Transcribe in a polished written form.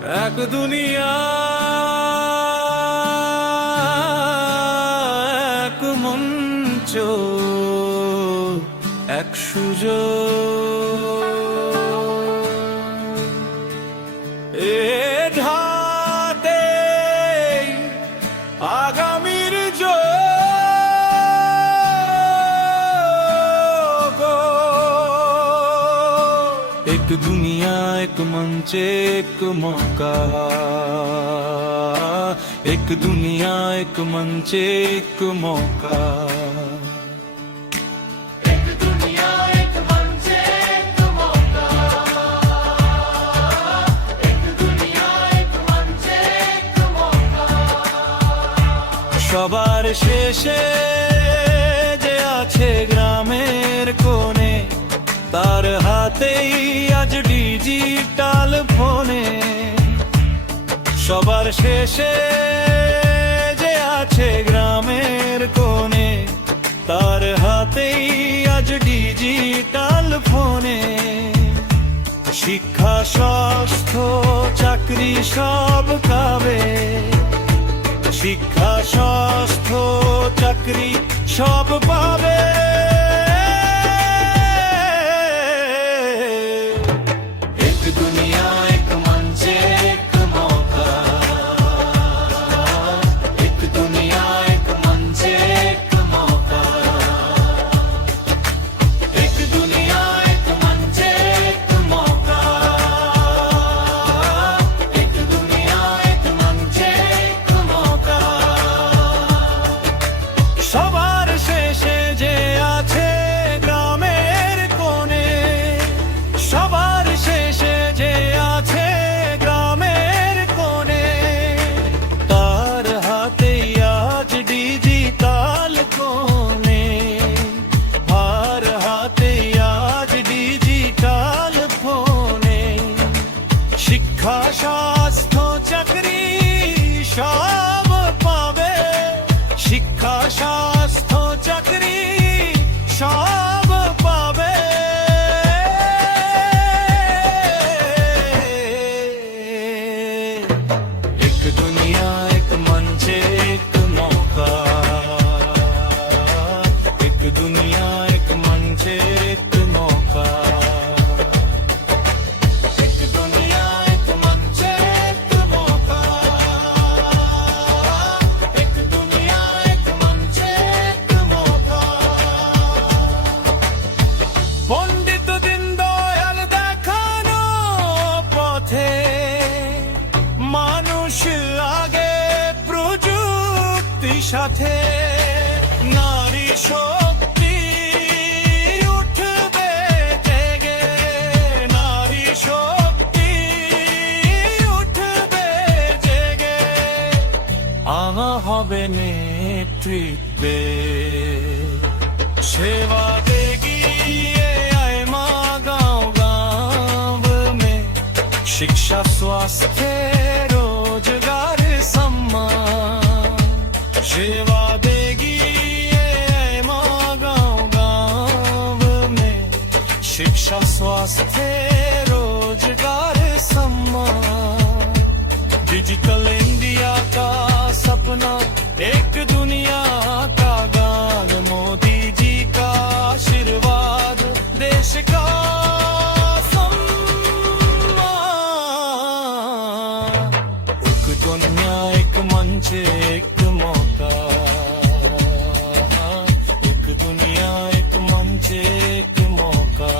এক দুনিয়া এক মঞ্চ এক সুযোগ এ ঢাতে আগামীর যোগ एक दुनिया एक मंच एक मौका एक दुनिया एक मंच एक मौका एक दुनिया एक मंच एक मौका एक दुनिया एक मंच एक मौका সবার শেষে যে আছে গ্রামের কোণে তার হাতেই আজ ডিজিটাল ফোনে সবার শেষে যে আছে গ্রামের কোণে তার হাতেই আজ ডিজিটাল ফোনে শিক্ষা স্বাস্থ্য চাকরি সব পাবে শিক্ষা স্বাস্থ্য চাকরি সব পাবে एक दुनिया एक मंच एक मौका एक दुनिया एक मंच एक मौका एक दुनिया एक मंच एक मौका एक दुनिया एक मंच एक मौका সবার শেষে যে আছে গ্রামের কোণে সবার শেষে যে আছে গ্রামের কোণে তার হাতে আজ ডিজিটাল ফোনে আর হাতে আজ ডিজিটাল ফোনে শিক্ষা স্বাস্থ্য চাকরি সব পাবে শিক্ষা স্বাস্থ্য চাকরি সব পাবে एक दुनिया एक मंच एक मौका एक दुनिया एक मंच एक मौका एक दुनिया एक मंच एक मौका एक दुनिया एक मंच एक मौका পণ্ডিত দীনদয়াল দেখানো পথে মানুষ আগে প্রযুক্তি সাথে নারী শক্তি উঠবে জেগে নারী শক্তি উঠবে জেগে আনা হবে নেতৃত্বে सेवा देगी ये आए माँ गाँव गाँव में शिक्षा स्वास्थ्य रोजगार सम्मान सेवा देगी ये आए माँ गाँव गाँव में शिक्षा स्वास्थ्य रोजगार सम्मान डिजिटल इंडिया का सपना एक दुनिया का गान मोदी जी का आशीर्वाद देश का सम्मान एक दुनिया एक मंच एक मौका एक दुनिया एक मंच एक मौका